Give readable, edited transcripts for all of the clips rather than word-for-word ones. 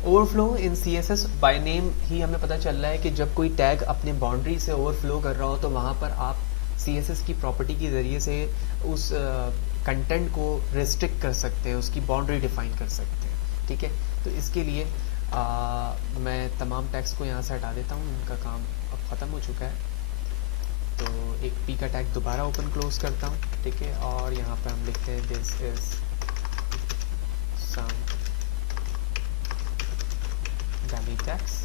Overflow in CSS by name ही हमें पता चल रहा है कि जब कोई टैग अपने बाउंड्री से ओवरफ्लो कर रहा हो तो वहाँ पर आप CSS की प्रॉपर्टी के ज़रिए से उस कंटेंट को रिस्ट्रिक्ट कर सकते हैं, उसकी बाउंड्री डिफाइन कर सकते हैं, ठीक है। तो इसके लिए मैं तमाम टैग्स को यहाँ से हटा देता हूँ, उनका काम अब ख़त्म हो चुका है। तो एक p का टैग दोबारा ओपन क्लोज करता हूँ, ठीक है, और यहाँ पर हम लिखते हैं this is some dummy tags.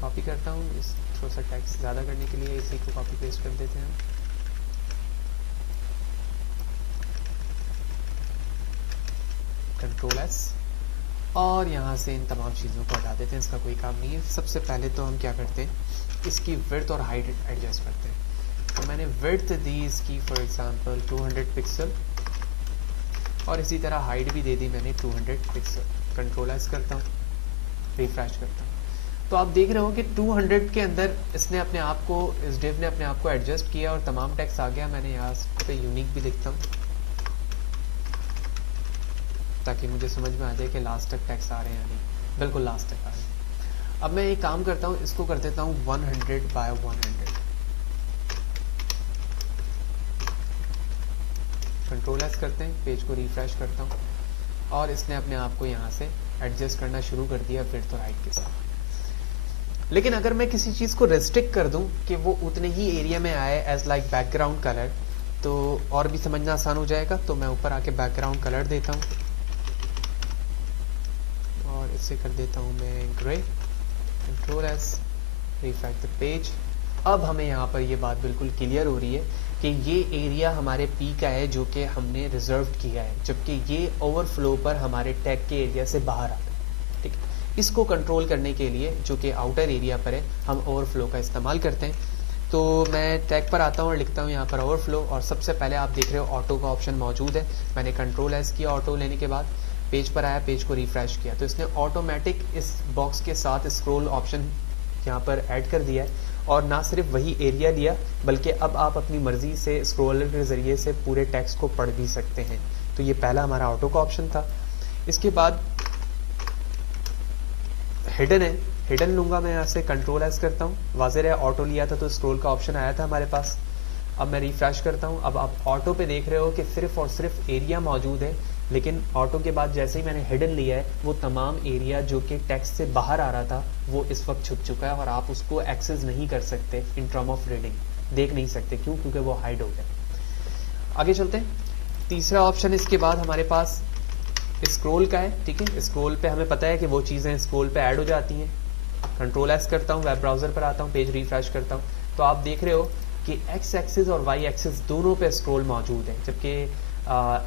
Copy करता हूँ, इस थोड़ा सा टैक्स ज़्यादा करने के लिए इसी को कॉपी पेस्ट कर देते हैं। कंट्रोल S और यहाँ से इन तमाम चीज़ों को हटा देते हैं, इसका कोई काम नहीं है। सबसे पहले तो हम क्या करते हैं, इसकी विड्थ और हाइट एडजस्ट करते हैं। तो मैंने विड्थ दी इसकी फॉर एग्जांपल 200 पिक्सल और इसी तरह हाइट भी दे दी मैंने 200 पिक्सल। कंट्रोल S करता हूँ, रिफ्रेश करता हूँ, तो आप देख रहे हो कि 200 के अंदर इसने अपने आप को, इस डिव ने अपने आप को एडजस्ट किया और तमाम टेक्स्ट आ गया। मैंने यहाँ पे यूनिक भी लिखता हूँ ताकि मुझे समझ में आ जाए कि लास्ट तक टेक्स्ट आ रहे हैं या नहीं। बिल्कुल लास्ट तक आ रहे हैं। अब मैं एक काम करता हूँ, इसको कर देता हूँ 100 बाय 100। कंट्रोल S करते हैं, पेज को रिफ्रेश करता हूँ और इसने अपने आप को यहाँ से एडजस्ट करना शुरू कर दिया विड्थ और हाइट के साथ। लेकिन अगर मैं किसी चीज़ को रेस्ट्रिक्ट कर दूं कि वो उतने ही एरिया में आए एज लाइक बैकग्राउंड कलर, तो और भी समझना आसान हो जाएगा। तो मैं ऊपर आके बैकग्राउंड कलर देता हूँ और इसे कर देता हूँ मैं grey. Control S, refresh the page. अब हमें यहाँ पर ये बात बिल्कुल क्लियर हो रही है कि ये एरिया हमारे P का है जो कि हमने रिजर्व किया है, जबकि ये ओवरफ्लो पर हमारे टैग के एरिया से बाहर आता है, ठीक है। इसको कंट्रोल करने के लिए जो कि आउटर एरिया पर है, हम ओवरफ्लो का इस्तेमाल करते हैं। तो मैं टैग पर आता हूँ और लिखता हूँ यहाँ पर ओवरफ्लो, और सबसे पहले आप देख रहे हो ऑटो का ऑप्शन मौजूद है। मैंने कंट्रोल S किया ऑटो लेने के बाद, पेज पर आया, पेज को रिफ्रेश किया तो इसने ऑटोमेटिक इस बॉक्स के साथ स्क्रॉल ऑप्शन यहाँ पर ऐड कर दिया है। और ना सिर्फ वही एरिया लिया बल्कि अब आप अपनी मर्जी से स्क्रॉलर के ज़रिए से पूरे टेक्स्ट को पढ़ भी सकते हैं। तो ये पहला हमारा ऑटो का ऑप्शन था। इसके बाद हिडन है, हिडन लूंगा मैं यहाँ से, कंट्रोल S करता हूँ। वाज़ेह है ऑटो लिया था तो स्क्रॉल का ऑप्शन आया था हमारे पास। अब मैं रिफ्रेश करता हूँ। अब आप ऑटो पे देख रहे हो कि सिर्फ और सिर्फ एरिया मौजूद है, लेकिन ऑटो के बाद जैसे ही मैंने हिडन लिया है वो तमाम एरिया जो कि टेक्स्ट से बाहर आ रहा था वो इस वक्त छुप चुका है और आप उसको एक्सेस नहीं कर सकते इन टर्म ऑफ रीडिंग, देख नहीं सकते। क्यों? क्योंकि वो हाइड हो गया। आगे चलते हैं। तीसरा ऑप्शन इसके बाद हमारे पास स्क्रॉल का है, ठीक है। स्क्रॉल पे हमें पता है कि वो चीज़ें स्क्रॉल पे ऐड हो जाती हैं। कंट्रोल S करता हूँ, वेब ब्राउज़र पर आता हूँ, पेज रिफ्रेश करता हूँ तो आप देख रहे हो कि एक्स एक्सिस और वाई एक्सिस दोनों पे स्क्रॉल मौजूद है, जबकि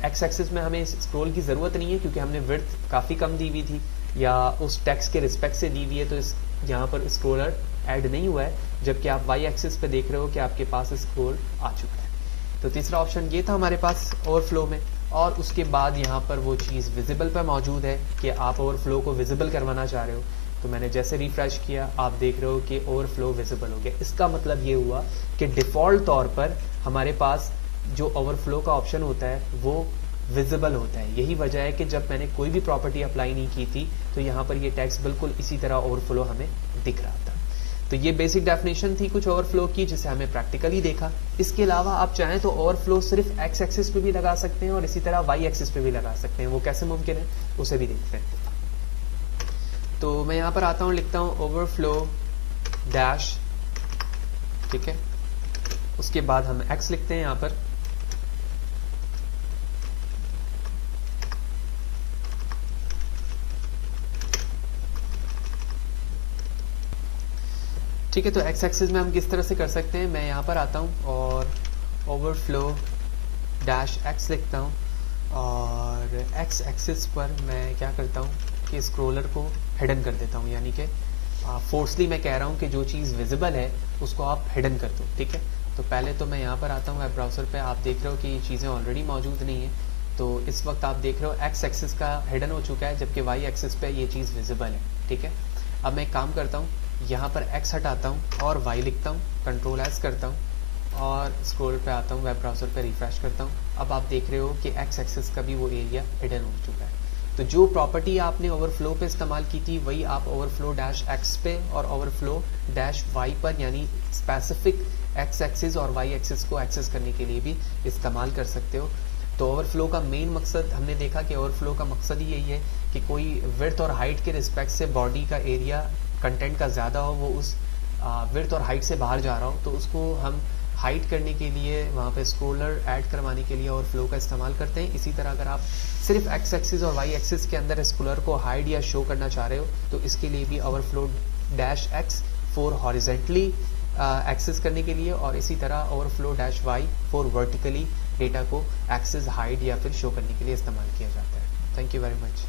एक्स एक्सिस में हमें स्क्रॉल की ज़रूरत नहीं है क्योंकि हमने विड्थ काफ़ी कम दी हुई थी या उस टेक्स्ट के रिस्पेक्ट से दी हुई है, तो इस यहाँ पर स्क्रॉलर ऐड नहीं हुआ है। जबकि आप वाई एक्सिस पे देख रहे हो कि आपके पास स्क्रॉल आ चुका है। तो तीसरा ऑप्शन ये था हमारे पास ओवरफ्लो में। और उसके बाद यहाँ पर वो चीज़ विजिबल पर मौजूद है कि आप ओवरफ्लो को विजिबल करवाना चाह रहे हो। तो मैंने जैसे रिफ्रेश किया आप देख रहे हो कि ओवरफ्लो विजिबल हो गया। इसका मतलब ये हुआ कि डिफ़ॉल्ट तौर पर हमारे पास जो ओवरफ्लो का ऑप्शन होता है वो विजिबल होता है। यही वजह है कि जब मैंने कोई भी प्रॉपर्टी अप्लाई नहीं की थी तो यहाँ पर ये टेक्स्ट बिल्कुल इसी तरह ओवरफ्लो हमें दिख रहा था। तो ये बेसिक डेफिनेशन थी कुछ ओवरफ्लो की जिसे हमें प्रैक्टिकली देखा। इसके अलावा आप चाहें तो ओवरफ्लो सिर्फ एक्स एक्सिस पे भी लगा सकते हैं और इसी तरह वाई एक्सिस पे भी लगा सकते हैं। वो कैसे मुमकिन है उसे भी देखते हैं। तो मैं यहाँ पर आता हूँ, लिखता हूँ ओवरफ्लो डैश, ठीक है। उसके बाद हम एक्स लिखते हैं यहाँ पर। ठीक है, तो एक्स एक्सिस में हम किस तरह से कर सकते हैं, मैं यहाँ पर आता हूँ और ओवरफ्लो डैश एक्स लिखता हूँ और एक्स एक्सिस पर मैं क्या करता हूँ कि स्क्रॉलर को हिडन कर देता हूँ, यानी कि फोर्सली मैं कह रहा हूँ कि जो चीज़ विजिबल है उसको आप हिडन कर दो, ठीक है। तो पहले तो मैं यहाँ पर आता हूँ वेब ब्राउज़र पे, आप देख रहे हो कि ये चीज़ें ऑलरेडी मौजूद नहीं है। तो इस वक्त आप देख रहे हो एक्स एक्सिस का हिडन हो चुका है जबकि वाई एक्सिस पे ये चीज़ विजिबल है, ठीक है। अब मैं एक काम करता हूँ, यहाँ पर x हटाता हूँ और y लिखता हूँ, कंट्रोल S करता हूँ और स्क्रॉल पे आता हूँ, वेब ब्राउज़र पे रिफ्रेश करता हूँ। अब आप देख रहे हो कि x एक्सिस का भी वो एरिया हिडन हो चुका है। तो जो प्रॉपर्टी आपने ओवरफ्लो पे इस्तेमाल की थी वही आप ओवरफ्लो डैश एक्स पे और ओवरफ्लो डैश वाई पर, यानी स्पेसिफिक एक्स एक्सिस और वाई एक्सिस को एक्सेस करने के लिए भी इस्तेमाल कर सकते हो। तो ओवरफ्लो का मेन मकसद हमने देखा कि ओवरफ्लो का मकसद ही यही है कि कोई विड्थ और हाइट के रिस्पेक्ट से बॉडी का एरिया कंटेंट का ज़्यादा हो, वो उस विड्थ और हाइट से बाहर जा रहा हो, तो उसको हम हाइड करने के लिए वहाँ पे स्क्रोलर ऐड करवाने के लिए ओवरफ्लो का इस्तेमाल करते हैं। इसी तरह अगर आप सिर्फ एक्स एक्सिस और वाई एक्सिस के अंदर स्क्रोलर को हाइड या शो करना चाह रहे हो तो इसके लिए भी overflow dash X for horizontally access करने के लिए, और इसी तरह overflow dash Y for vertically data को एक्सेस, हाइड या फिर शो करने के लिए इस्तेमाल किया जाता है। Thank you very much.